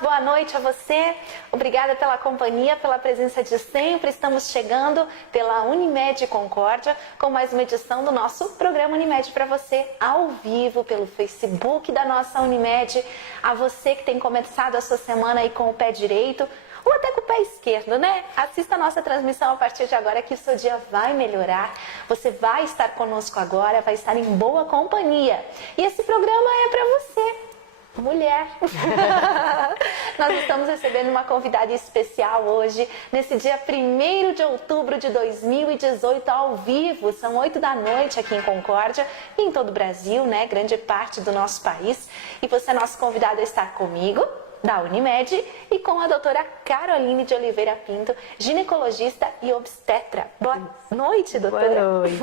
muito boa noite a você. Obrigada pela companhia, pela presença de sempre. Estamos chegando pela Unimed Concórdia com mais uma edição do nosso programa Unimed para você, ao vivo, pelo Facebook da nossa Unimed. A você que tem começado a sua semana aí com o pé direito, ou até com o pé esquerdo, né? Assista a nossa transmissão a partir de agora que o seu dia vai melhorar. Você vai estar conosco agora, vai estar em boa companhia. E esse programa é para você, mulher. Nós estamos recebendo uma convidada especial hoje, nesse dia 1º de outubro de 2018, ao vivo. São 8 da noite aqui em Concórdia e em todo o Brasil, né? Grande parte do nosso país. E você é nosso convidado a estar comigo, da Unimed, e com a doutora Caroline de Oliveira Pinto, ginecologista e obstetra. Boa noite, doutora. Boa noite.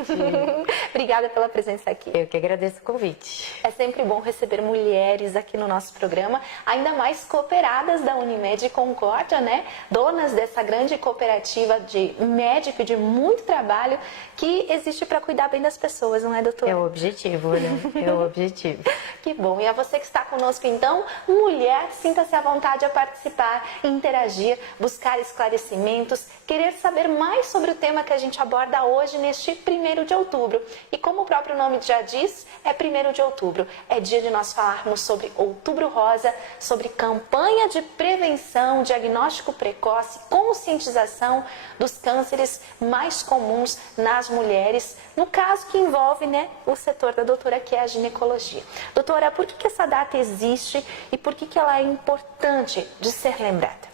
Obrigada pela presença aqui. Eu que agradeço o convite. É sempre bom receber mulheres aqui no nosso programa, ainda mais cooperadas da Unimed Concórdia, né? Donas dessa grande cooperativa de médico de muito trabalho que existe para cuidar bem das pessoas, não é, doutora? É o objetivo, né? É o objetivo. Que bom. E a você que está conosco, então, mulher, sinta-se à vontade a participar, interagir, buscar esclarecimentos, querer saber mais sobre o tema que a gente aborda hoje neste 1º de outubro. E como o próprio nome já diz, é 1º de outubro. É dia de nós falarmos sobre Outubro Rosa, sobre campanha de prevenção, diagnóstico precoce, conscientização dos cânceres mais comuns nas mulheres, no caso que envolve, né, o setor da doutora, que é a ginecologia. Doutora, por que essa data existe e por que ela é importante de ser lembrada?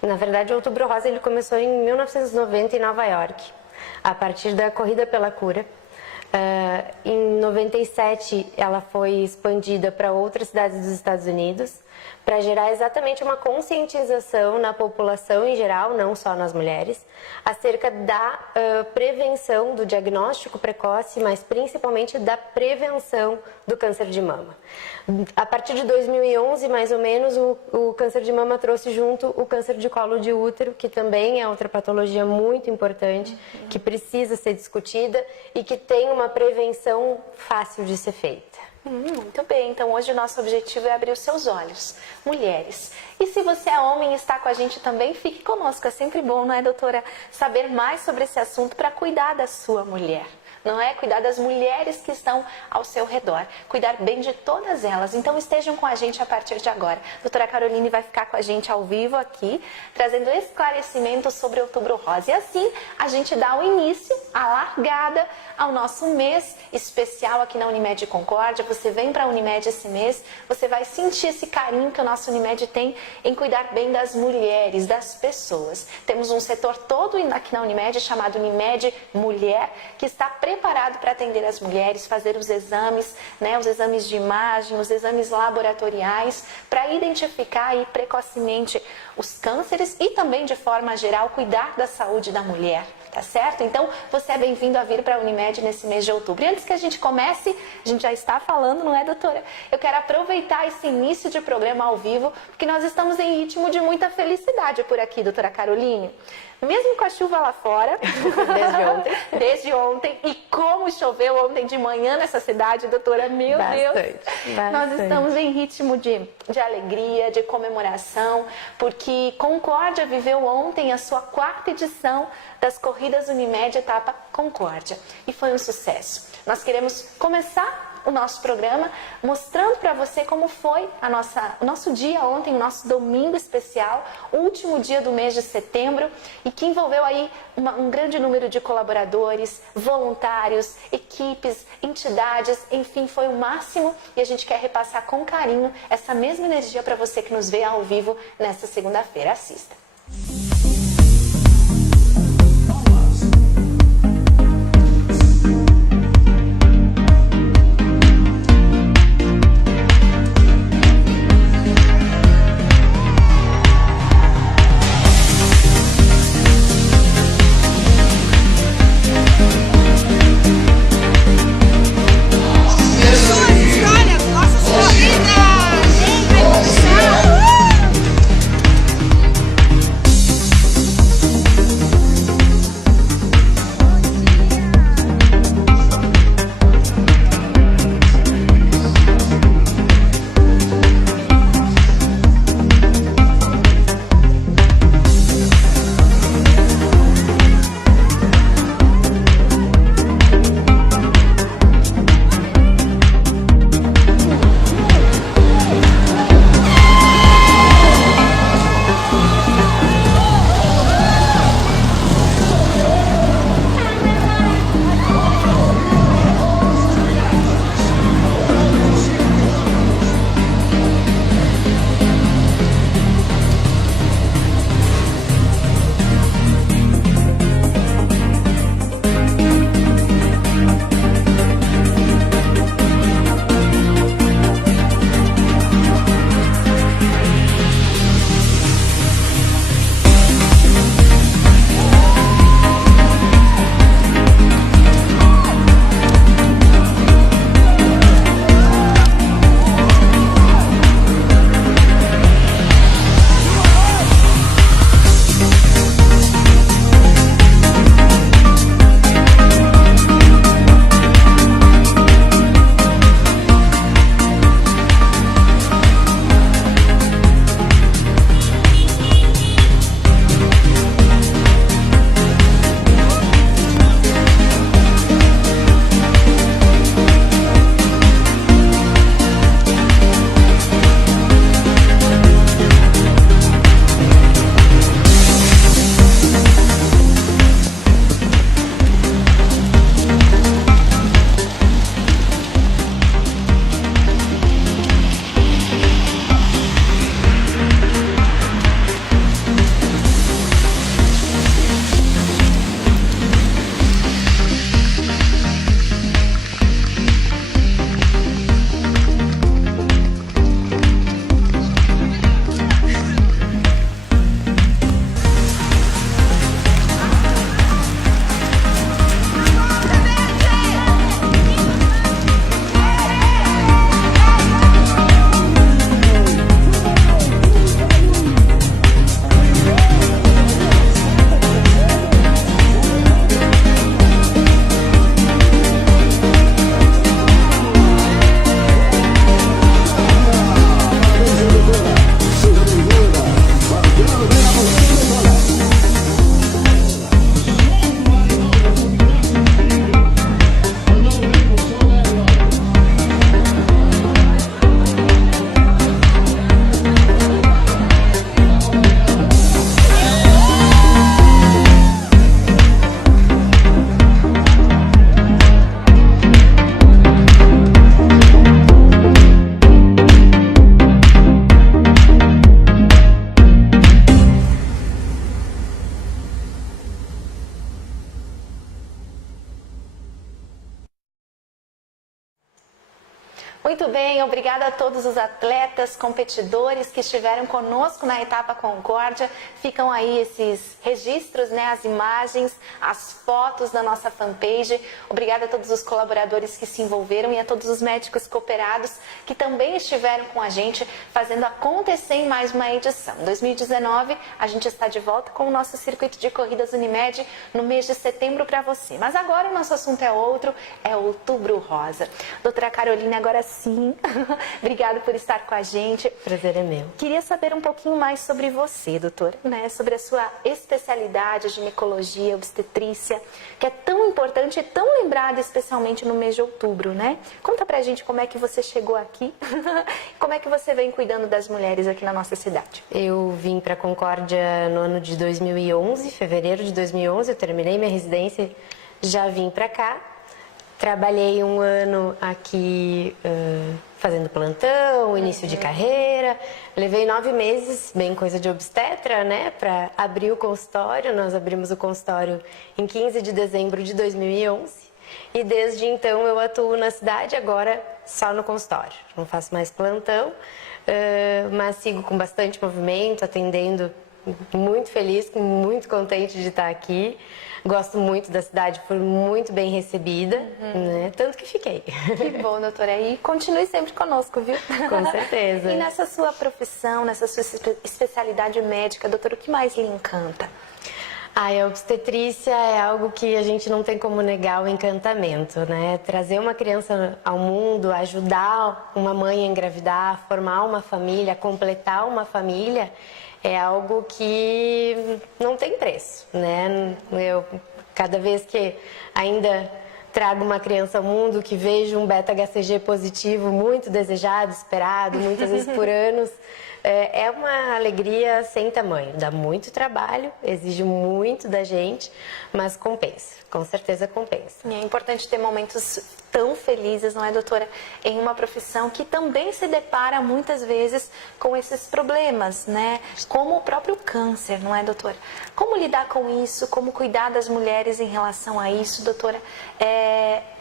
Na verdade, o Outubro Rosa ele começou em 1990 em Nova York, a partir da Corrida pela Cura. Em 97, ela foi expandida para outras cidades dos Estados Unidos, para gerar exatamente uma conscientização na população em geral, não só nas mulheres, acerca da prevenção do diagnóstico precoce, mas principalmente da prevenção do câncer de mama. A partir de 2011, mais ou menos, o câncer de mama trouxe junto o câncer de colo de útero, que também é outra patologia muito importante, que precisa ser discutida e que tem uma prevenção fácil de ser feita. Muito bem, então hoje o nosso objetivo é abrir os seus olhos, mulheres. E se você é homem e está com a gente também, fique conosco. É sempre bom, não é, doutora, saber mais sobre esse assunto para cuidar da sua mulher. Não é? Cuidar das mulheres que estão ao seu redor. Cuidar bem de todas elas. Então estejam com a gente a partir de agora. A doutora Caroline vai ficar com a gente ao vivo aqui, trazendo esclarecimentos sobre Outubro Rosa. E assim a gente dá o início, a largada ao nosso mês especial aqui na Unimed Concórdia. Você vem para a Unimed esse mês, você vai sentir esse carinho que o nosso Unimed tem em cuidar bem das mulheres, das pessoas. Temos um setor todo aqui na Unimed chamado Unimed Mulher, que está preparado para atender as mulheres, fazer os exames, né, os exames de imagem, os exames laboratoriais, para identificar aí precocemente os cânceres e também, de forma geral, cuidar da saúde da mulher. Tá certo? Então, você é bem-vindo a vir para a Unimed nesse mês de outubro. E antes que a gente comece, a gente já está falando, não é, doutora? Eu quero aproveitar esse início de programa ao vivo, porque nós estamos em ritmo de muita felicidade por aqui, doutora Caroline. Mesmo com a chuva lá fora, desde ontem, e como choveu ontem de manhã nessa cidade, doutora, meu Deus, nós estamos em ritmo de alegria, de comemoração, porque Concórdia viveu ontem a sua 4ª edição das Corridas Unimed Etapa Concórdia, e foi um sucesso. Nós queremos começar o nosso programa mostrando para você como foi o nosso dia ontem, o nosso domingo especial, o último dia do mês de setembro, e que envolveu aí um grande número de colaboradores, voluntários, equipes, entidades, enfim, foi o máximo, e a gente quer repassar com carinho essa mesma energia para você que nos vê ao vivo nesta segunda-feira. Assista! Nossas corridas! Vem, vai começar! Muito bem, obrigada a todos os atletas, competidores que estiveram conosco na etapa Concórdia. Ficam aí esses registros, né, as imagens, as fotos da nossa fanpage. Obrigada a todos os colaboradores que se envolveram e a todos os médicos cooperados que também estiveram com a gente fazendo acontecer em mais uma edição. Em 2019, a gente está de volta com o nosso circuito de corridas Unimed no mês de setembro para você. Mas agora o nosso assunto é outro, é Outubro Rosa. Doutora Caroline, agora sim, obrigada por estar com a gente. Prazer é meu. Queria saber um pouquinho mais sobre você, doutora, né? Sobre a sua especialidade, ginecologia, obstetrícia, que é tão importante e tão lembrada especialmente no mês de outubro, né? Conta pra gente como é que você chegou aqui, como é que você vem cuidando das mulheres aqui na nossa cidade. Eu vim para Concórdia no ano de 2011, fevereiro de 2011, eu terminei minha residência, já vim para cá. Trabalhei um ano aqui fazendo plantão, início de carreira. Levei 9 meses, bem coisa de obstetra, né, para abrir o consultório. Nós abrimos o consultório em 15 de dezembro de 2011. E desde então eu atuo na cidade, agora só no consultório. Não faço mais plantão, mas sigo com bastante movimento, atendendo. Muito feliz, muito contente de estar aqui. Gosto muito da cidade, fui muito bem recebida, né? Tanto que fiquei. Que bom, doutora. E continue sempre conosco, viu? Com certeza. E nessa sua profissão, nessa sua especialidade médica, doutora, o que mais lhe encanta? A obstetrícia é algo que a gente não tem como negar o encantamento, né? Trazer uma criança ao mundo, ajudar uma mãe a engravidar, formar uma família, completar uma família, é algo que não tem preço, né? Eu, cada vez que ainda trago uma criança ao mundo, que vejo um beta-HCG positivo, muito desejado, esperado, muitas vezes por anos, é uma alegria sem tamanho. Dá muito trabalho, exige muito da gente, mas compensa, com certeza compensa. E é importante ter momentos tão felizes, não é, doutora? Em uma profissão que também se depara muitas vezes com esses problemas, né? Como o próprio câncer, não é, doutora? Como lidar com isso? Como cuidar das mulheres em relação a isso, doutora?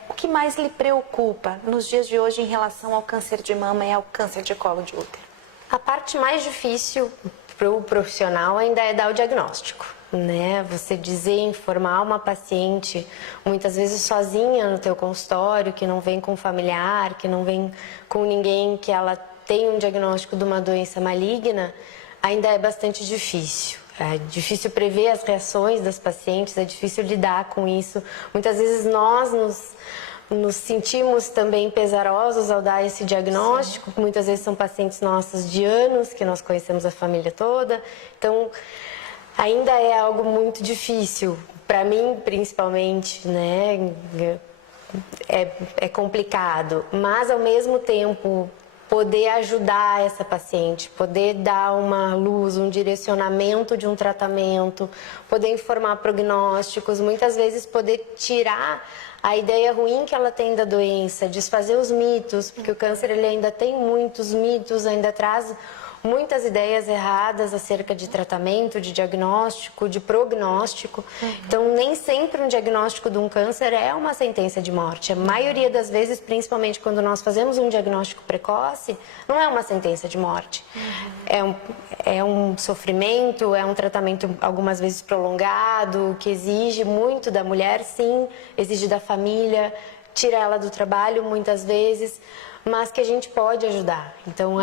O que mais lhe preocupa nos dias de hoje em relação ao câncer de mama e ao câncer de colo de útero? A parte mais difícil para o profissional ainda é dar o diagnóstico, né? Você dizer, informar uma paciente, muitas vezes sozinha no teu consultório, que não vem com familiar, que não vem com ninguém, que ela tem um diagnóstico de uma doença maligna, ainda é bastante difícil. É difícil prever as reações das pacientes, é difícil lidar com isso. Muitas vezes nós nos sentimos também pesarosos ao dar esse diagnóstico. Sim. Muitas vezes são pacientes nossas de anos, que nós conhecemos a família toda. Então, ainda é algo muito difícil, para mim principalmente, né? É complicado, mas ao mesmo tempo poder ajudar essa paciente, poder dar uma luz, um direcionamento de um tratamento, poder informar prognósticos, muitas vezes poder tirar a ideia ruim que ela tem da doença, desfazer os mitos, porque o câncer ele ainda tem muitos mitos, ainda traz muitas ideias erradas acerca de tratamento, de diagnóstico, de prognóstico. Então, nem sempre um diagnóstico de um câncer é uma sentença de morte. A maioria das vezes, principalmente quando nós fazemos um diagnóstico precoce, não é uma sentença de morte. É um sofrimento, é um tratamento algumas vezes prolongado, que exige muito da mulher, sim, exige da família, tira ela do trabalho muitas vezes, mas que a gente pode ajudar. Então,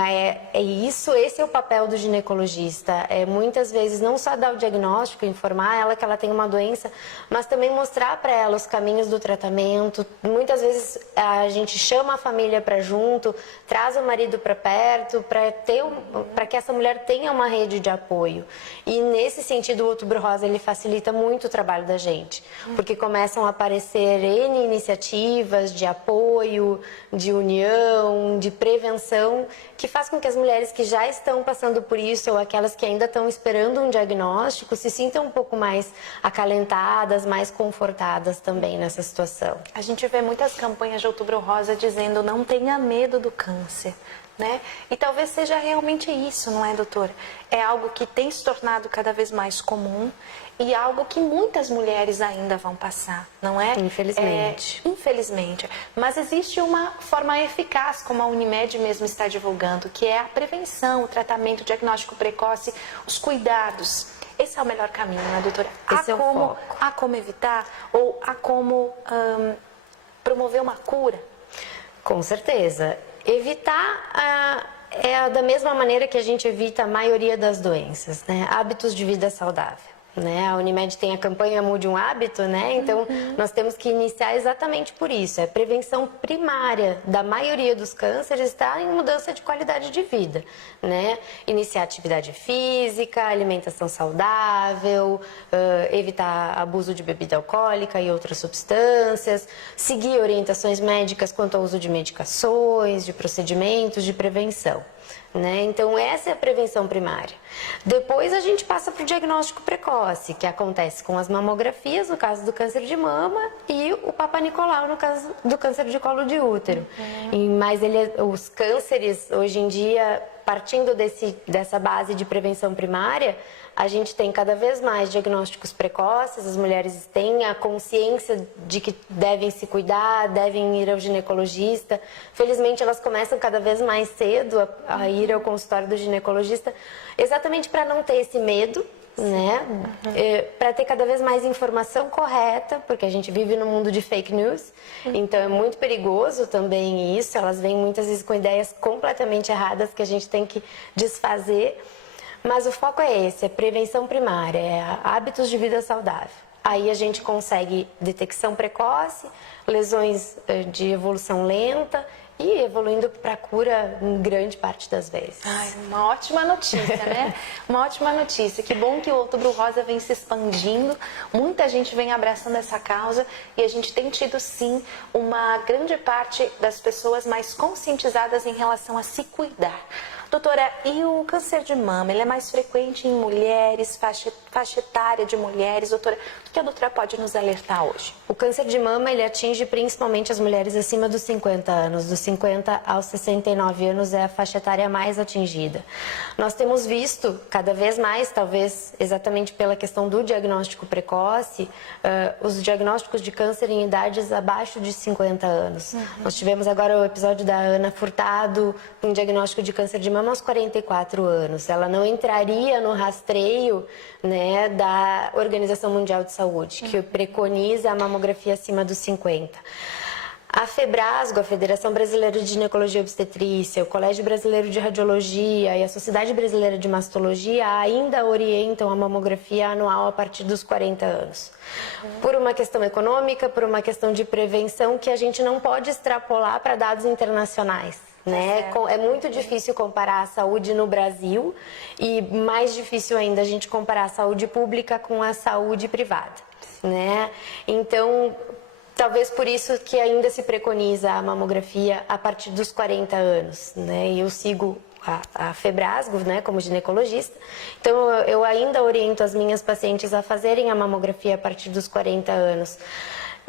esse é o papel do ginecologista. É muitas vezes não só dar o diagnóstico, informar ela que ela tem uma doença, mas também mostrar para ela os caminhos do tratamento. Muitas vezes a gente chama a família para junto, traz o marido para perto, para que essa mulher tenha uma rede de apoio. E nesse sentido, o Outubro Rosa ele facilita muito o trabalho da gente, porque começam a aparecer N iniciativas de apoio, de união, de prevenção, que faz com que as mulheres que já estão passando por isso ou aquelas que ainda estão esperando um diagnóstico se sintam um pouco mais acalentadas, mais confortadas também nessa situação. A gente vê muitas campanhas de Outubro Rosa dizendo não tenha medo do câncer, né? E talvez seja realmente isso, não é, doutora? É algo que tem se tornado cada vez mais comum e algo que muitas mulheres ainda vão passar, não é? Infelizmente. Infelizmente. Mas existe uma forma eficaz, como a Unimed mesmo está divulgando, que é a prevenção, o tratamento, o diagnóstico precoce, os cuidados. Esse é o melhor caminho, né, doutora? Esse é o foco. Há como evitar ou há como promover uma cura? Com certeza. Evitar é da mesma maneira que a gente evita a maioria das doenças, né? Hábitos de vida saudável. Né? A Unimed tem a campanha Mude um Hábito, né? Então nós temos que iniciar exatamente por isso. A prevenção primária da maioria dos cânceres está em mudança de qualidade de vida, né? Iniciar atividade física, alimentação saudável, evitar abuso de bebida alcoólica e outras substâncias, seguir orientações médicas quanto ao uso de medicações, de procedimentos de prevenção. Né? Então, essa é a prevenção primária. Depois, a gente passa para o diagnóstico precoce, que acontece com as mamografias, no caso do câncer de mama, e o Papa Nicolau, no caso do câncer de colo de útero. Mas os cânceres, hoje em dia, partindo dessa base de prevenção primária, a gente tem cada vez mais diagnósticos precoces, as mulheres têm a consciência de que devem se cuidar, devem ir ao ginecologista. Felizmente, elas começam cada vez mais cedo a ir ao consultório do ginecologista, exatamente para não ter esse medo, né? Para ter cada vez mais informação correta, porque a gente vive num mundo de fake news, então é muito perigoso também isso. Elas vêm muitas vezes com ideias completamente erradas que a gente tem que desfazer. Mas o foco é esse, é prevenção primária, é hábitos de vida saudável. Aí a gente consegue detecção precoce, lesões de evolução lenta e evoluindo para a cura em grande parte das vezes. Ai, uma ótima notícia, né? Uma ótima notícia. Que bom que o Outubro Rosa vem se expandindo, muita gente vem abraçando essa causa e a gente tem tido, sim, uma grande parte das pessoas mais conscientizadas em relação a se cuidar. Doutora, e o câncer de mama, ele é mais frequente em mulheres, faixa etária de mulheres? Doutora, o que a doutora pode nos alertar hoje? O câncer de mama, ele atinge principalmente as mulheres acima dos 50 anos. Dos 50 aos 69 anos é a faixa etária mais atingida. Nós temos visto cada vez mais, talvez exatamente pela questão do diagnóstico precoce, os diagnósticos de câncer em idades abaixo de 50 anos. Nós tivemos agora o episódio da Ana Furtado, um diagnóstico de câncer de mama aos 44 anos. Ela não entraria no rastreio, né, da Organização Mundial de Saúde, que preconiza a mamografia acima dos 50. A FEBRASGO, a Federação Brasileira de Ginecologia e Obstetrícia, o Colégio Brasileiro de Radiologia e a Sociedade Brasileira de Mastologia ainda orientam a mamografia anual a partir dos 40 anos. Por uma questão econômica, por uma questão de prevenção que a gente não pode extrapolar para dados internacionais. Né? É muito difícil comparar a saúde no Brasil e mais difícil ainda a gente comparar a saúde pública com a saúde privada, né? Então, talvez por isso que ainda se preconiza a mamografia a partir dos 40 anos, né? E eu sigo a FEBRASGO, né, como ginecologista, então eu ainda oriento as minhas pacientes a fazerem a mamografia a partir dos 40 anos.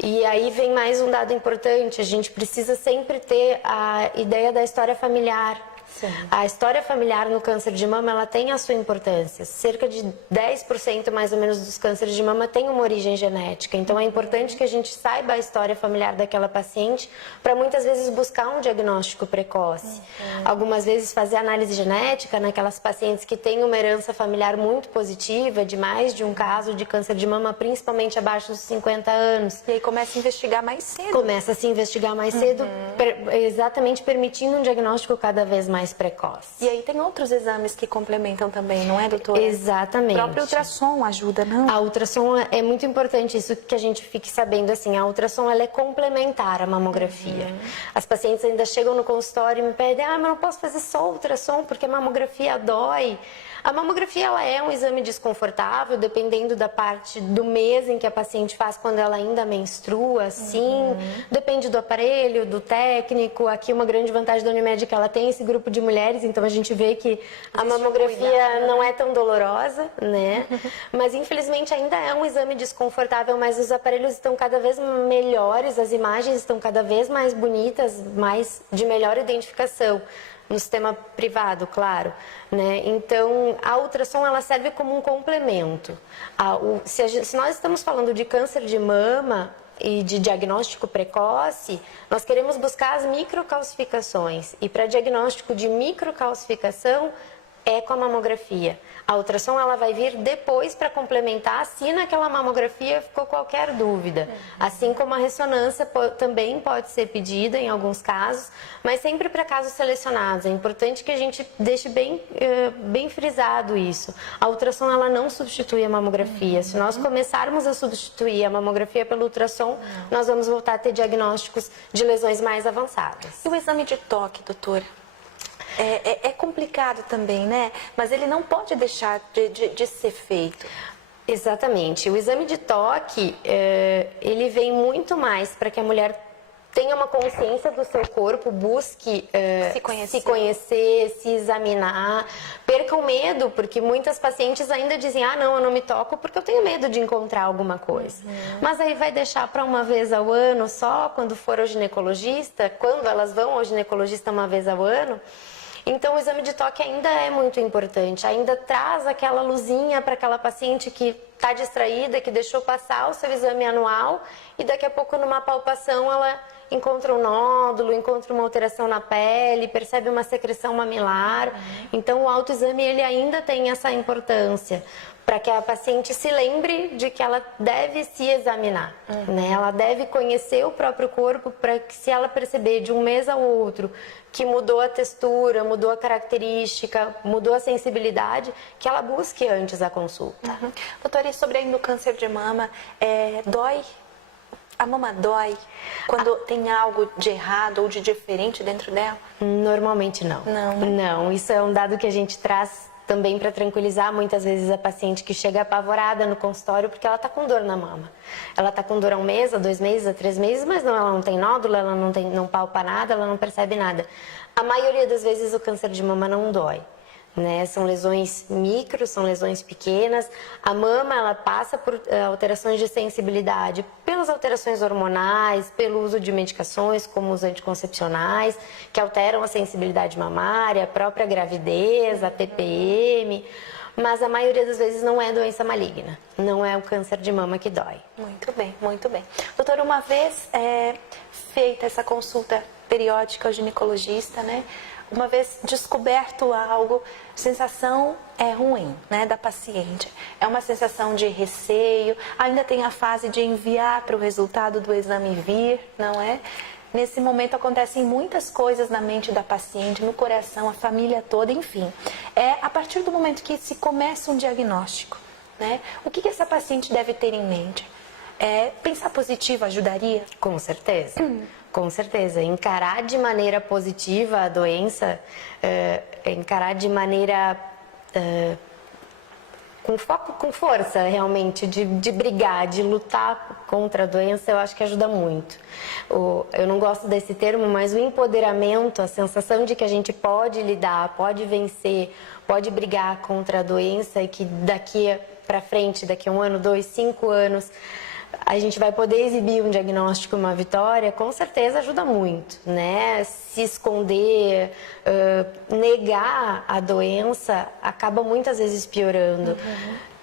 E aí vem mais um dado importante, a gente precisa sempre ter a ideia da história familiar. Sim. A história familiar no câncer de mama, ela tem a sua importância. Cerca de 10% mais ou menos dos cânceres de mama tem uma origem genética. Então é importante que a gente saiba a história familiar daquela paciente para muitas vezes buscar um diagnóstico precoce. Algumas vezes fazer análise genética naquelas pacientes que têm uma herança familiar muito positiva, de mais de um caso de câncer de mama, principalmente abaixo dos 50 anos. E aí começa a investigar mais cedo. Começa a se investigar mais cedo, exatamente permitindo um diagnóstico cada vez mais precoce. E aí tem outros exames que complementam também, não é, doutora? Exatamente. O próprio ultrassom ajuda, não? A ultrassom é muito importante, isso que a gente fique sabendo, assim, a ultrassom ela é complementar à mamografia. As pacientes ainda chegam no consultório e me pedem, mas não posso fazer só ultrassom porque a mamografia dói. A mamografia ela é um exame desconfortável, dependendo da parte do mês em que a paciente faz, quando ela ainda menstrua, sim. Depende do aparelho, do técnico. Aqui uma grande vantagem da Unimed é que ela tem esse grupo de mulheres, então a gente vê que a mamografia não é tão dolorosa, né? Mas infelizmente ainda é um exame desconfortável, mas os aparelhos estão cada vez melhores, as imagens estão cada vez mais bonitas, mais de melhor identificação. no sistema privado, claro, né? Então, a ultrassom ela serve como um complemento. Se nós estamos falando de câncer de mama e de diagnóstico precoce, nós queremos buscar as microcalcificações. E para diagnóstico de microcalcificação, é com a mamografia. A ultrassom ela vai vir depois para complementar, se naquela mamografia ficou qualquer dúvida. Assim como a ressonância também pode ser pedida em alguns casos, mas sempre para casos selecionados. É importante que a gente deixe bem frisado isso. A ultrassom ela não substitui a mamografia. Se nós começarmos a substituir a mamografia pela ultrassom, nós vamos voltar a ter diagnósticos de lesões mais avançadas. E o exame de toque, doutora? É complicado também, né? Mas ele não pode deixar de ser feito. Exatamente. O exame de toque, ele vem muito mais para que a mulher tenha uma consciência do seu corpo, busque se conhecer, se examinar, perca o medo, porque muitas pacientes ainda dizem, não, eu não me toco porque eu tenho medo de encontrar alguma coisa. Mas aí vai deixar para uma vez ao ano só, quando for ao ginecologista, quando elas vão ao ginecologista uma vez ao ano. Então, o exame de toque ainda é muito importante, ainda traz aquela luzinha para aquela paciente que está distraída, que deixou passar o seu exame anual e daqui a pouco, numa palpação, ela encontra um nódulo, encontra uma alteração na pele, percebe uma secreção mamilar. Então, o autoexame ele ainda tem essa importância para que a paciente se lembre de que ela deve se examinar, né? Ela deve conhecer o próprio corpo para que, se ela perceber de um mês ao outro que mudou a textura, mudou a característica, mudou a sensibilidade, que ela busque antes a consulta. Doutora, e sobre ainda o câncer de mama, dói? A mama dói quando tem algo de errado ou de diferente dentro dela? Normalmente não. Não, né? Não, isso é um dado que a gente traz também para tranquilizar muitas vezes a paciente que chega apavorada no consultório porque ela está com dor na mama. Ela está com dor há 1 mês, há 2 meses, há 3 meses, mas ela não tem nódulo, ela não palpa nada, ela não percebe nada. A maioria das vezes o câncer de mama não dói, né? São lesões micro, são lesões pequenas. A mama ela passa por alterações de sensibilidade pelas alterações hormonais, pelo uso de medicações como os anticoncepcionais, que alteram a sensibilidade mamária, a própria gravidez, a TPM. Mas a maioria das vezes não é doença maligna, não é o câncer de mama que dói. Muito bem, muito bem. Doutora, uma vez feita essa consulta periódica ao ginecologista, né? Uma vez descoberto algo, a sensação é ruim, né, da paciente. É uma sensação de receio, ainda tem a fase de enviar para o resultado do exame vir, não é? Nesse momento acontecem muitas coisas na mente da paciente, no coração, a família toda, enfim. É a partir do momento que se começa um diagnóstico, né? O que essa paciente deve ter em mente? Pensar positivo ajudaria? Com certeza. Com certeza. Encarar de maneira positiva a doença, encarar de maneira com foco, com força realmente, de brigar, de lutar contra a doença, eu acho que ajuda muito. Eu não gosto desse termo, mas o empoderamento, a sensação de que a gente pode lidar, pode vencer, pode brigar contra a doença e que daqui para frente, daqui a 1 ano, 2, 5 anos, a gente vai poder exibir um diagnóstico, uma vitória, com certeza ajuda muito, né? Se esconder, negar a doença, acaba muitas vezes piorando.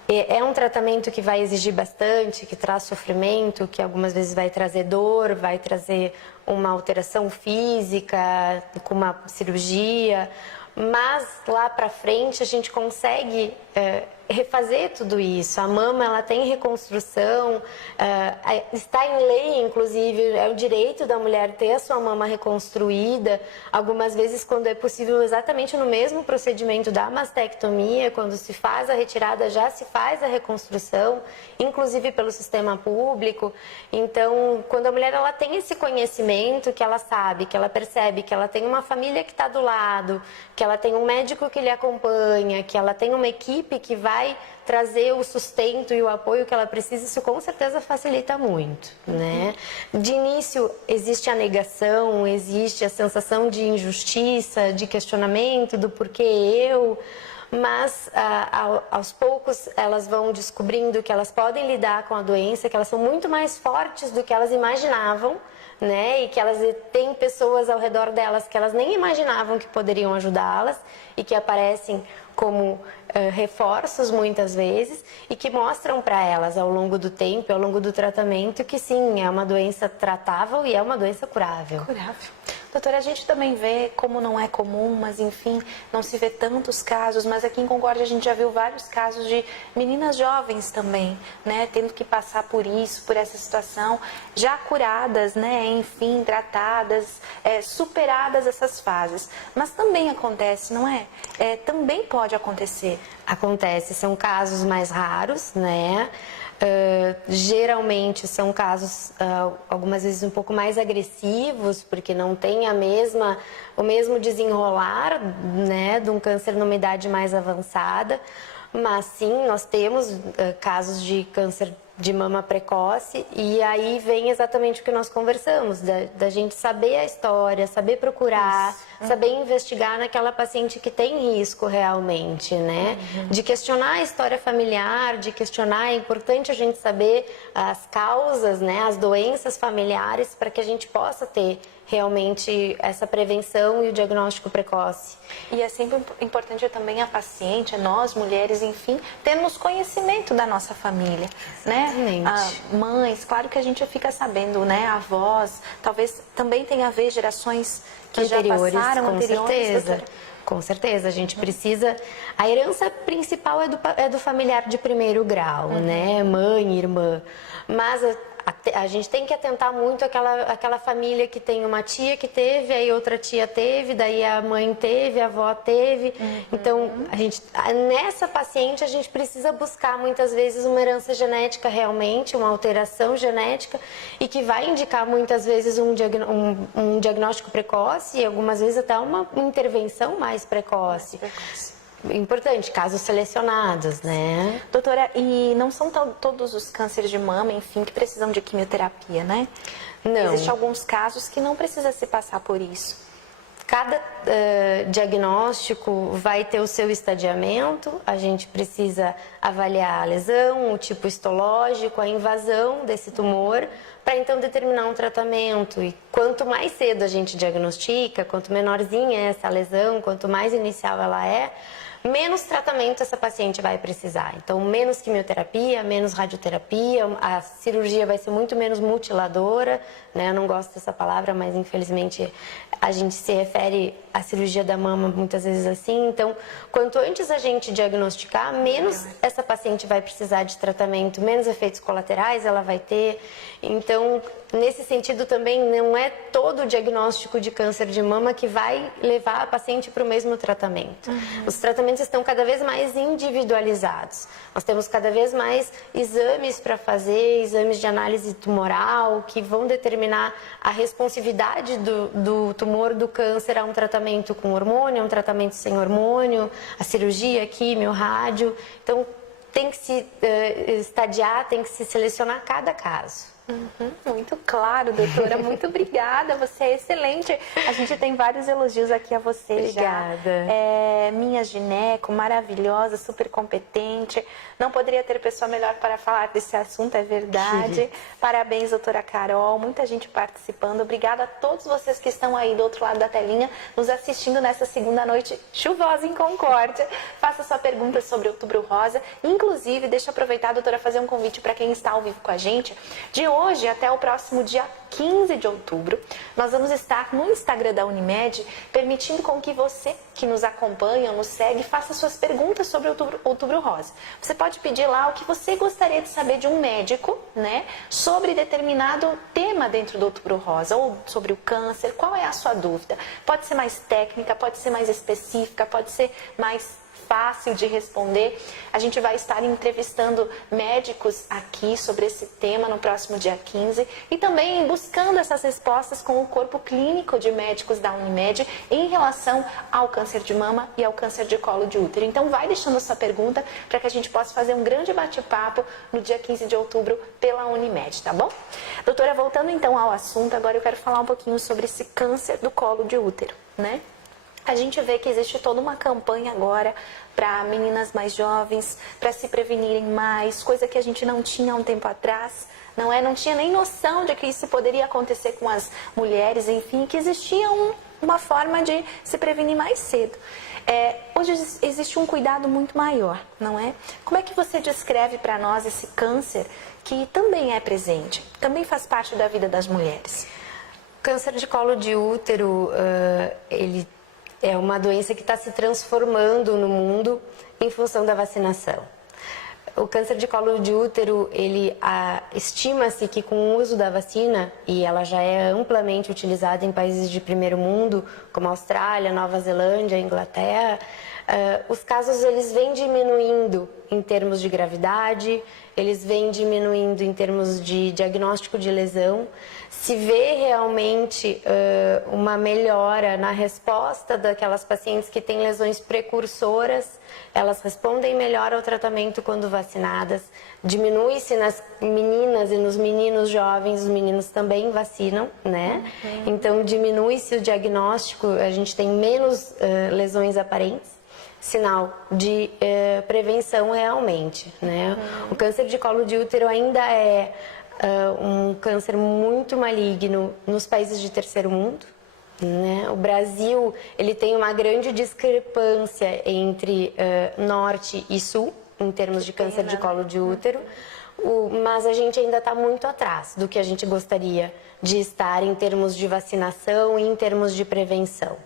É um tratamento que vai exigir bastante, que traz sofrimento, que algumas vezes vai trazer dor, vai trazer uma alteração física, com uma cirurgia, mas lá pra frente a gente consegue refazer tudo isso. A mama ela tem reconstrução, está em lei, inclusive, é o direito da mulher ter a sua mama reconstruída, algumas vezes quando é possível, exatamente no mesmo procedimento da mastectomia, quando se faz a retirada, já se faz a reconstrução, inclusive pelo sistema público. Então, quando a mulher ela tem esse conhecimento, que ela sabe, que ela percebe, que ela tem uma família que está do lado, que ela tem um médico que lhe acompanha, que ela tem uma equipe que vai trazer o sustento e o apoio que ela precisa, isso com certeza facilita muito, né? De início existe a negação, existe a sensação de injustiça, de questionamento do porquê eu, mas aos poucos elas vão descobrindo que elas podem lidar com a doença, que elas são muito mais fortes do que elas imaginavam, né? E que elas têm pessoas ao redor delas que elas nem imaginavam que poderiam ajudá-las e que aparecem como reforços muitas vezes e que mostram para elas ao longo do tempo, ao longo do tratamento, que sim, é uma doença tratável e é uma doença curável. Curável. Doutora, a gente também vê como não é comum, mas enfim, não se vê tantos casos, mas aqui em Concórdia a gente já viu vários casos de meninas jovens também, né, tendo que passar por isso, por essa situação, já curadas, né, enfim, tratadas, superadas essas fases. Mas também acontece, não é? Também pode acontecer. Acontece, são casos mais raros, né? Geralmente são casos algumas vezes um pouco mais agressivos, porque não tem o mesmo desenrolar, né, de um câncer numa idade mais avançada, mas sim, nós temos casos de câncer de mama precoce, e aí vem exatamente o que nós conversamos, da gente saber a história, saber procurar, saber investigar naquela paciente que tem risco realmente, né? De questionar a história familiar, de questionar, é importante a gente saber as causas, né, as doenças familiares, para que a gente possa ter realmente essa prevenção e o diagnóstico precoce. E é sempre importante também a paciente, nós mulheres, enfim, termos conhecimento da nossa família, né? Mães, claro que a gente fica sabendo, né? Avós, talvez também tenha a ver gerações que anteriores, já passaram, com anteriores. Certeza. Doutora. Com certeza, a gente precisa... A herança principal é do familiar de primeiro grau, né? Mãe, irmã. Mas a gente tem que atentar muito àquela família que tem uma tia que teve, aí outra tia teve, daí a mãe teve, a avó teve. Então, nessa paciente, a gente precisa buscar muitas vezes uma herança genética realmente, uma alteração genética, e que vai indicar muitas vezes um diagnóstico precoce e algumas vezes até uma intervenção mais precoce. Importante, casos selecionados, né? Doutora, e não são todos os cânceres de mama, enfim, que precisam de quimioterapia, né? Não. Existem alguns casos que não precisa se passar por isso. Cada diagnóstico vai ter o seu estadiamento, a gente precisa avaliar a lesão, o tipo histológico, a invasão desse tumor, para então determinar um tratamento. E quanto mais cedo a gente diagnostica, quanto menorzinha é essa lesão, quanto mais inicial ela é, menos tratamento essa paciente vai precisar. Então, menos quimioterapia, menos radioterapia, a cirurgia vai ser muito menos mutiladora, né? Eu não gosto dessa palavra, mas infelizmente a gente se refere à cirurgia da mama muitas vezes assim. Então, quanto antes a gente diagnosticar, menos essa paciente vai precisar de tratamento, menos efeitos colaterais ela vai ter. Então, nesse sentido também, não é todo o diagnóstico de câncer de mama que vai levar a paciente para o mesmo tratamento. Os tratamentos estão cada vez mais individualizados. Nós temos cada vez mais exames para fazer, exames de análise tumoral, que vão determinar a responsividade do tumor, do câncer a um tratamento com hormônio, a um tratamento sem hormônio, a cirurgia, químio, rádio. Então, tem que se estadiar, tem que se selecionar cada caso. Muito claro, doutora. Muito obrigada. Você é excelente. A gente tem vários elogios aqui a você. Obrigada. Já. Minha gineco, maravilhosa, super competente. Não poderia ter pessoa melhor para falar desse assunto, é verdade. Parabéns, doutora Carol. Muita gente participando. Obrigada a todos vocês que estão aí do outro lado da telinha, nos assistindo nessa segunda noite chuvosa em Concórdia. Faça sua pergunta sobre Outubro Rosa. Inclusive, deixa eu aproveitar, doutora, fazer um convite para quem está ao vivo com a gente. De hoje até o próximo dia 15 de outubro, nós vamos estar no Instagram da Unimed, permitindo com que você que nos acompanha, nos segue, faça suas perguntas sobre Outubro Rosa. Você pode pedir lá o que você gostaria de saber de um médico, né, sobre determinado tema dentro do Outubro Rosa, ou sobre o câncer, qual é a sua dúvida? Pode ser mais técnica, pode ser mais específica, pode ser mais fácil de responder. A gente vai estar entrevistando médicos aqui sobre esse tema no próximo dia 15 e também buscando essas respostas com o corpo clínico de médicos da Unimed em relação ao câncer de mama e ao câncer de colo de útero. Então vai deixando a sua pergunta para que a gente possa fazer um grande bate-papo no dia 15 de outubro pela Unimed, tá bom? Doutora, voltando então ao assunto, agora eu quero falar um pouquinho sobre esse câncer do colo de útero, né? A gente vê que existe toda uma campanha agora para meninas mais jovens, para se prevenirem mais, coisa que a gente não tinha há um tempo atrás, não é? Não tinha nem noção de que isso poderia acontecer com as mulheres, enfim, que existia uma forma de se prevenir mais cedo. Hoje existe um cuidado muito maior, não é? Como é que você descreve para nós esse câncer que também é presente, também faz parte da vida das mulheres? O câncer de colo de útero, ele é uma doença que está se transformando no mundo em função da vacinação. O câncer de colo de útero, estima-se que com o uso da vacina, e ela já é amplamente utilizada em países de primeiro mundo, como Austrália, Nova Zelândia, Inglaterra, os casos eles vêm diminuindo em termos de gravidade, eles vêm diminuindo em termos de diagnóstico de lesão. Se vê realmente uma melhora na resposta daquelas pacientes que têm lesões precursoras, elas respondem melhor ao tratamento quando vacinadas. Diminui-se nas meninas e nos meninos jovens, os meninos também vacinam, né? Então diminui-se o diagnóstico, a gente tem menos lesões aparentes, sinal de prevenção realmente, né? O câncer de colo de útero ainda é um câncer muito maligno nos países de terceiro mundo, né? O Brasil ele tem uma grande discrepância entre norte e sul em termos de câncer de colo de útero, mas a gente ainda está muito atrás do que a gente gostaria de estar em termos de vacinação e em termos de prevenção.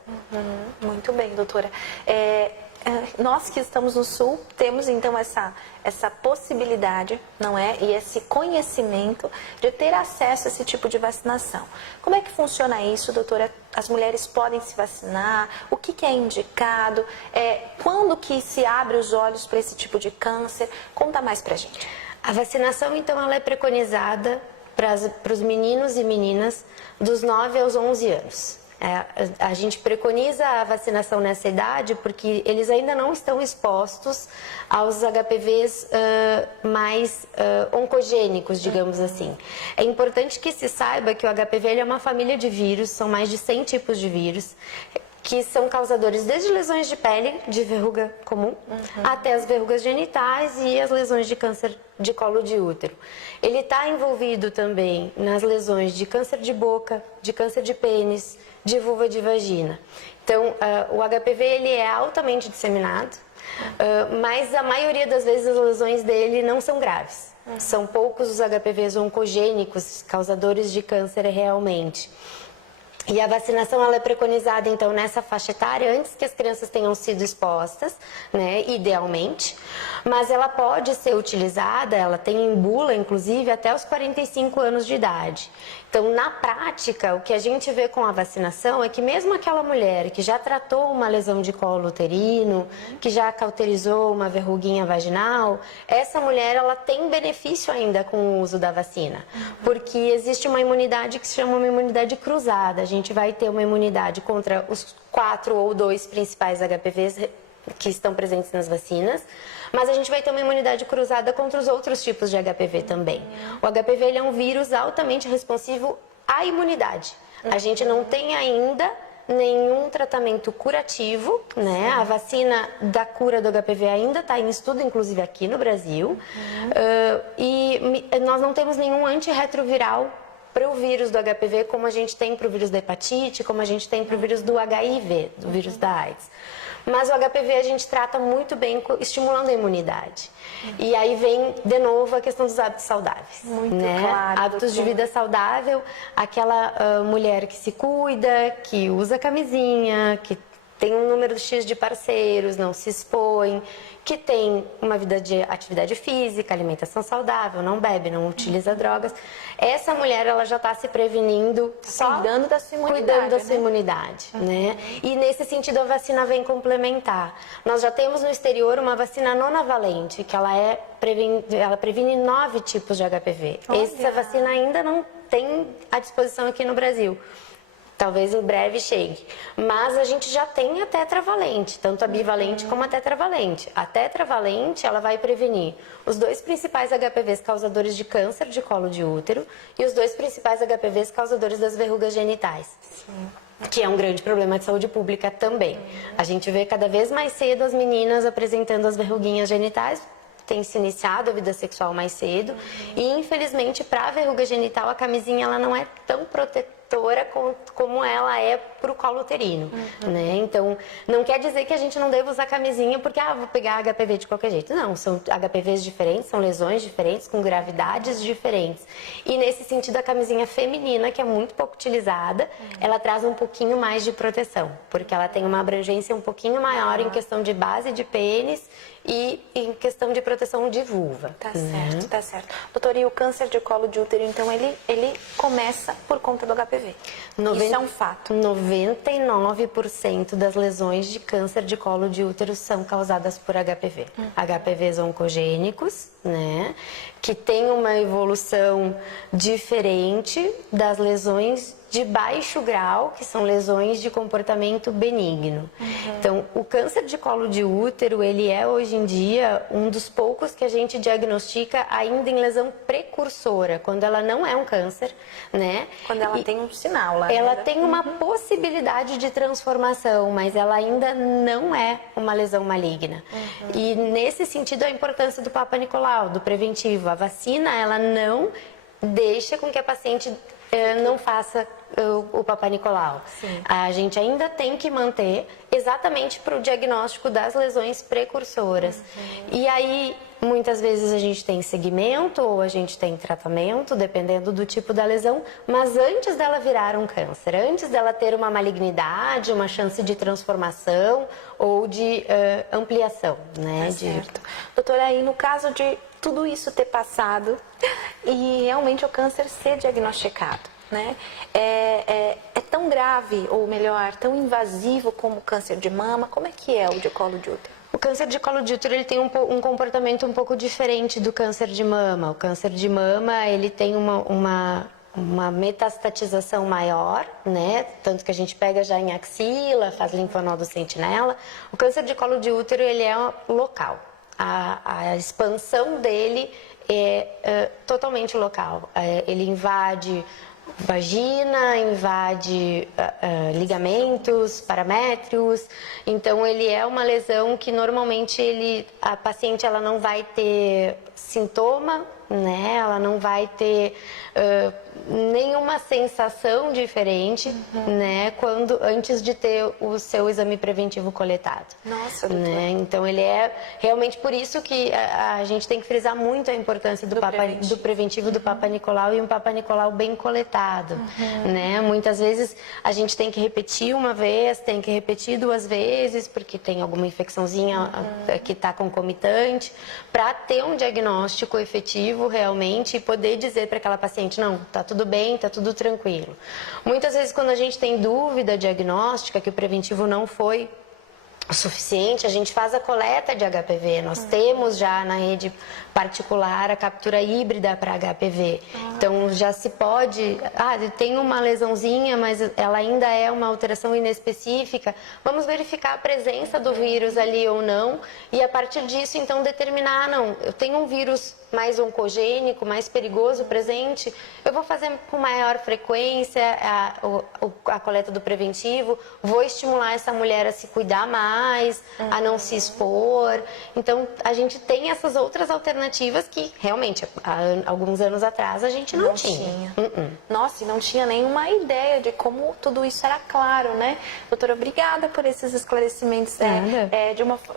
Muito bem, doutora. Nós que estamos no Sul temos então essa possibilidade, não é? E esse conhecimento de ter acesso a esse tipo de vacinação. Como é que funciona isso, doutora? As mulheres podem se vacinar? O que é indicado? Quando que se abre os olhos para esse tipo de câncer? Conta mais pra gente. A vacinação, então, ela é preconizada para os meninos e meninas dos 9 aos 11 anos. A gente preconiza a vacinação nessa idade porque eles ainda não estão expostos aos HPVs mais oncogênicos, digamos assim. É importante que se saiba que o HPV ele é uma família de vírus, são mais de 100 tipos de vírus, que são causadores desde lesões de pele, de verruga comum, até as verrugas genitais e as lesões de câncer de colo de útero. Ele está envolvido também nas lesões de câncer de boca, de câncer de pênis, de vulva de vagina. Então, o HPV ele é altamente disseminado, mas a maioria das vezes as lesões dele não são graves. São poucos os HPVs oncogênicos, causadores de câncer realmente. E a vacinação ela é preconizada, então, nessa faixa etária, antes que as crianças tenham sido expostas, né, idealmente. Mas ela pode ser utilizada, ela tem em bula, inclusive, até os 45 anos de idade. Então, na prática, o que a gente vê com a vacinação é que mesmo aquela mulher que já tratou uma lesão de colo uterino, que já cauterizou uma verruguinha vaginal, essa mulher ela tem benefício ainda com o uso da vacina. Porque existe uma imunidade que se chama uma imunidade cruzada. A gente vai ter uma imunidade contra os 4 ou 2 principais HPVs que estão presentes nas vacinas, mas a gente vai ter uma imunidade cruzada contra os outros tipos de HPV também. O HPV ele é um vírus altamente responsivo à imunidade. A gente não tem ainda nenhum tratamento curativo, né? A vacina da cura do HPV ainda está em estudo, inclusive aqui no Brasil, e nós não temos nenhum antirretroviral para o vírus do HPV, como a gente tem para o vírus da hepatite, como a gente tem para o vírus do HIV, do vírus da AIDS. Mas o HPV a gente trata muito bem estimulando a imunidade. E aí vem, de novo, a questão dos hábitos saudáveis. Muito né? claro. Hábitos de vida saudável, aquela mulher que se cuida, que usa camisinha, que tem um número X de parceiros, não se expõe, que tem uma vida de atividade física, alimentação saudável, não bebe, não utiliza drogas. Essa mulher ela já está se prevenindo, só cuidando da sua imunidade. Cuidando da sua imunidade, né? E nesse sentido a vacina vem complementar. Nós já temos no exterior uma vacina nonavalente, que ela previne 9 tipos de HPV. Olha. Essa vacina ainda não tem à disposição aqui no Brasil. Talvez em breve chegue. Mas a gente já tem a tetravalente, tanto a bivalente como a tetravalente. A tetravalente, ela vai prevenir os 2 principais HPVs causadores de câncer de colo de útero e os 2 principais HPVs causadores das verrugas genitais. Sim. que é um grande problema de saúde pública também. A gente vê cada vez mais cedo as meninas apresentando as verruguinhas genitais, tem se iniciado a vida sexual mais cedo, e infelizmente para a verruga genital a camisinha ela não é tão protetora como ela é para o colo uterino, né? Então, não quer dizer que a gente não deva usar camisinha porque, vou pegar HPV de qualquer jeito. Não, são HPVs diferentes, são lesões diferentes, com gravidades diferentes. E nesse sentido, a camisinha feminina, que é muito pouco utilizada, ela traz um pouquinho mais de proteção, porque ela tem uma abrangência um pouquinho maior em questão de base de pênis e em questão de proteção de vulva. Tá certo, tá certo. Doutora, e o câncer de colo de útero, então, ele começa por conta do HPV? Isso é um fato. 99% das lesões de câncer de colo de útero são causadas por HPV. HPVs oncogênicos, né? Que tem uma evolução diferente das lesões de baixo grau, que são lesões de comportamento benigno. Então, o câncer de colo de útero, ele é hoje em dia um dos poucos que a gente diagnostica ainda em lesão precursora, quando ela não é um câncer, né? Quando ela tem um sinal lá. Ela tem uma possibilidade de transformação, mas ela ainda não é uma lesão maligna. E nesse sentido, a importância do Papa Nicolau, do preventivo. A vacina, ela não deixa com que a paciente não faça o Papai Nicolau. Sim. A gente ainda tem que manter exatamente para o diagnóstico das lesões precursoras. E aí, muitas vezes a gente tem segmento ou a gente tem tratamento, dependendo do tipo da lesão, mas antes dela virar um câncer, antes dela ter uma malignidade, uma chance de transformação ou de ampliação, né? Tá certo. Doutora, aí no caso de tudo isso ter passado e realmente o câncer ser diagnosticado, né? É tão grave, ou melhor, tão invasivo como o câncer de mama? Como é que é o de colo de útero? O câncer de colo de útero ele tem um comportamento um pouco diferente do câncer de mama. O câncer de mama ele tem uma metastatização maior, né? Tanto que a gente pega já em axila, faz linfonodo sentinela. O câncer de colo de útero ele é local. A expansão dele é totalmente local. Ele invade vagina, invade ligamentos, paramétrios. Então, ele é uma lesão que normalmente a paciente ela não vai ter sintoma, né? Ela não vai ter nenhuma sensação diferente, né? Antes de ter o seu exame preventivo coletado. Nossa, né? Então ele é realmente por isso que a gente tem que frisar muito a importância do preventivo do Papa Nicolau e um Papa Nicolau bem coletado, né? Muitas vezes a gente tem que repetir uma vez, tem que repetir 2 vezes porque tem alguma infecçãozinha que está concomitante, para ter um diagnóstico efetivo realmente e poder dizer para aquela paciente, não, tá tudo bem, tá tudo tranquilo. Muitas vezes quando a gente tem dúvida diagnóstica que o preventivo não foi o suficiente, a gente faz a coleta de HPV. Nós temos já na rede particular a captura híbrida para HPV. Então já se pode, tem uma lesãozinha, mas ela ainda é uma alteração inespecífica. Vamos verificar a presença do vírus ali ou não e a partir disso então determinar, não, eu tenho um vírus mais oncogênico, mais perigoso presente, eu vou fazer com maior frequência a coleta do preventivo, vou estimular essa mulher a se cuidar mais, a não se expor. Então, a gente tem essas outras alternativas que, realmente, há alguns anos atrás, a gente não tinha. Nossa, e não tinha nenhuma ideia de como tudo isso era claro, né? Doutora, obrigada por esses esclarecimentos.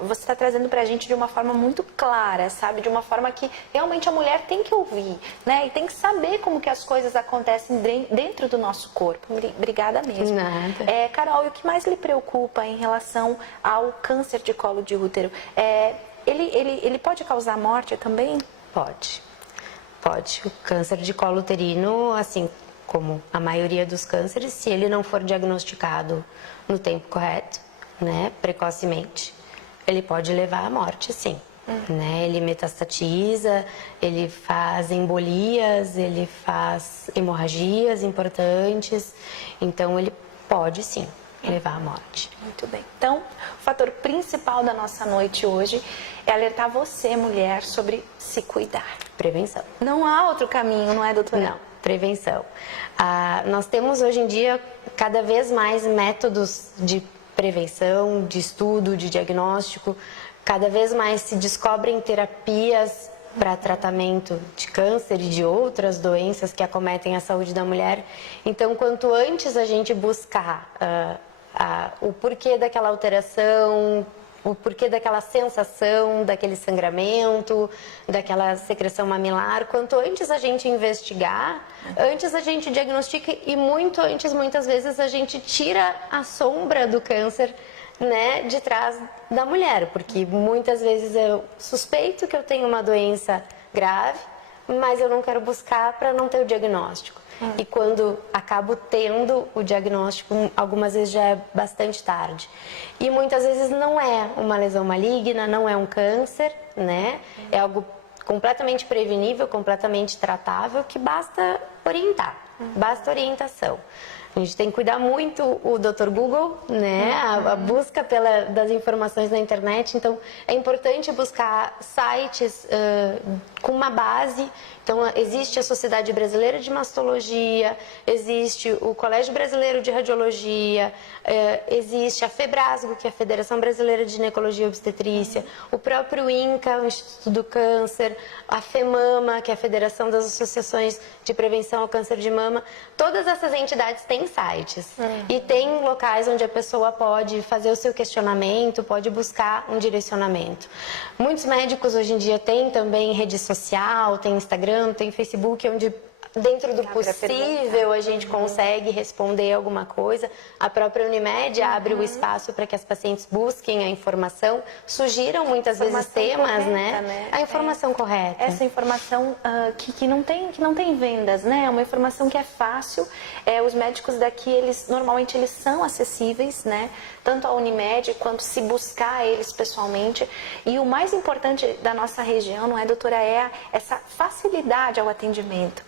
Você está trazendo pra gente de uma forma muito clara, sabe? De uma forma que realmente a mulher tem que ouvir, né? E tem que saber como que as coisas acontecem dentro do nosso corpo. Obrigada mesmo. Nada. Carol, e o que mais lhe preocupa em relação ao câncer de colo de útero? Ele pode causar morte também? Pode. O câncer de colo uterino, assim como a maioria dos cânceres, se ele não for diagnosticado no tempo correto, né, precocemente, ele pode levar à morte, sim. Né? Ele metastatiza, ele faz embolias, ele faz hemorragias importantes, então ele pode sim levar à morte. Muito bem. Então, o fator principal da nossa noite hoje é alertar você, mulher, sobre se cuidar. Prevenção. Não há outro caminho, não é, doutora? Não. prevenção. Nós temos hoje em dia cada vez mais métodos de prevenção, de estudo, de diagnóstico, cada vez mais se descobrem terapias para tratamento de câncer e de outras doenças que acometem a saúde da mulher. Então, quanto antes a gente buscar o porquê daquela alteração, o porquê daquela sensação, daquele sangramento, daquela secreção mamilar, quanto antes a gente investigar, antes a gente diagnostica e muito antes, muitas vezes, a gente tira a sombra do câncer, né, de trás da mulher, porque muitas vezes eu suspeito que eu tenho uma doença grave, mas eu não quero buscar para não ter o diagnóstico. E quando acabo tendo o diagnóstico, algumas vezes já é bastante tarde. E muitas vezes não é uma lesão maligna, não é um câncer, né? É algo completamente prevenível, completamente tratável, que basta orientar, basta orientação. A gente tem que cuidar muito o Dr. Google, né? A busca das informações na internet. Então, é importante buscar sites com uma base. Então, existe a Sociedade Brasileira de Mastologia, existe o Colégio Brasileiro de Radiologia, existe a FEBRASGO, que é a Federação Brasileira de Ginecologia e Obstetrícia, o próprio INCA, o Instituto do Câncer, a FEMAMA, que é a Federação das Associações de Prevenção ao Câncer de Mama. Todas essas entidades têm sites e tem locais onde a pessoa pode fazer o seu questionamento, pode buscar um direcionamento. Muitos médicos hoje em dia têm também rede social, tem Instagram, tem Facebook, onde dentro do possível a gente consegue responder alguma coisa. A própria Unimed abre o espaço para que as pacientes busquem a informação, sugiram muitas vezes temas, correta, né? A informação correta. Essa informação que não tem vendas, né? É uma informação que é fácil. Os médicos daqui, normalmente eles são acessíveis, né? Tanto a Unimed quanto se buscar eles pessoalmente. E o mais importante da nossa região, não é, doutora, é essa facilidade ao atendimento.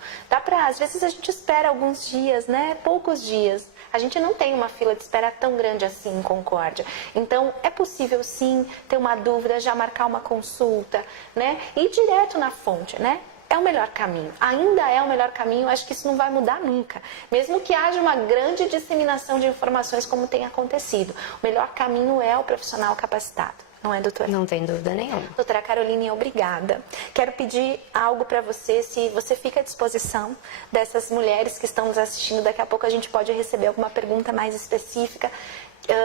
Às vezes a gente espera alguns dias, né? Poucos dias. A gente não tem uma fila de espera tão grande assim em Concórdia. Então, é possível sim ter uma dúvida, já marcar uma consulta, né? Ir direto na fonte, né? É o melhor caminho. Ainda é o melhor caminho, acho que isso não vai mudar nunca. Mesmo que haja uma grande disseminação de informações como tem acontecido. O melhor caminho é o profissional capacitado. Não é, doutora? Não tem dúvida nenhuma. Doutora Caroline, obrigada. Quero pedir algo para você, se você fica à disposição dessas mulheres que estão nos assistindo. Daqui a pouco a gente pode receber alguma pergunta mais específica.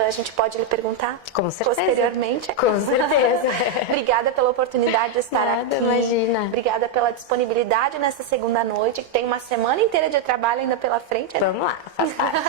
A gente pode lhe perguntar com certeza, posteriormente. Com certeza. Obrigada pela oportunidade de estar aqui. Imagina. Obrigada pela disponibilidade nessa segunda noite, que tem uma semana inteira de trabalho ainda pela frente. Né? Vamos lá, faz parte.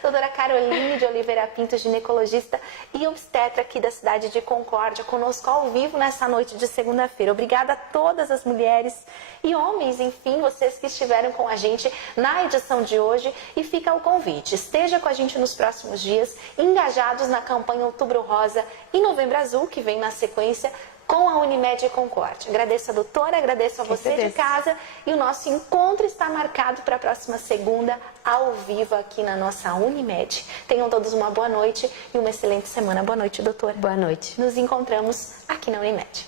Doutora Caroline de Oliveira Pinto, ginecologista e obstetra aqui da cidade de Concórdia, conosco ao vivo nessa noite de segunda-feira. Obrigada a todas as mulheres e homens, enfim, vocês que estiveram com a gente na edição de hoje. E fica o convite, esteja com a gente nos próximos dias, engajados na campanha Outubro Rosa e Novembro Azul, que vem na sequência com a Unimed Concórdia. Agradeço a doutora, agradeço a você de casa, e o nosso encontro está marcado para a próxima segunda, ao vivo aqui na nossa Unimed. Tenham todos uma boa noite e uma excelente semana. Boa noite, doutora. Boa noite. Nos encontramos aqui na Unimed.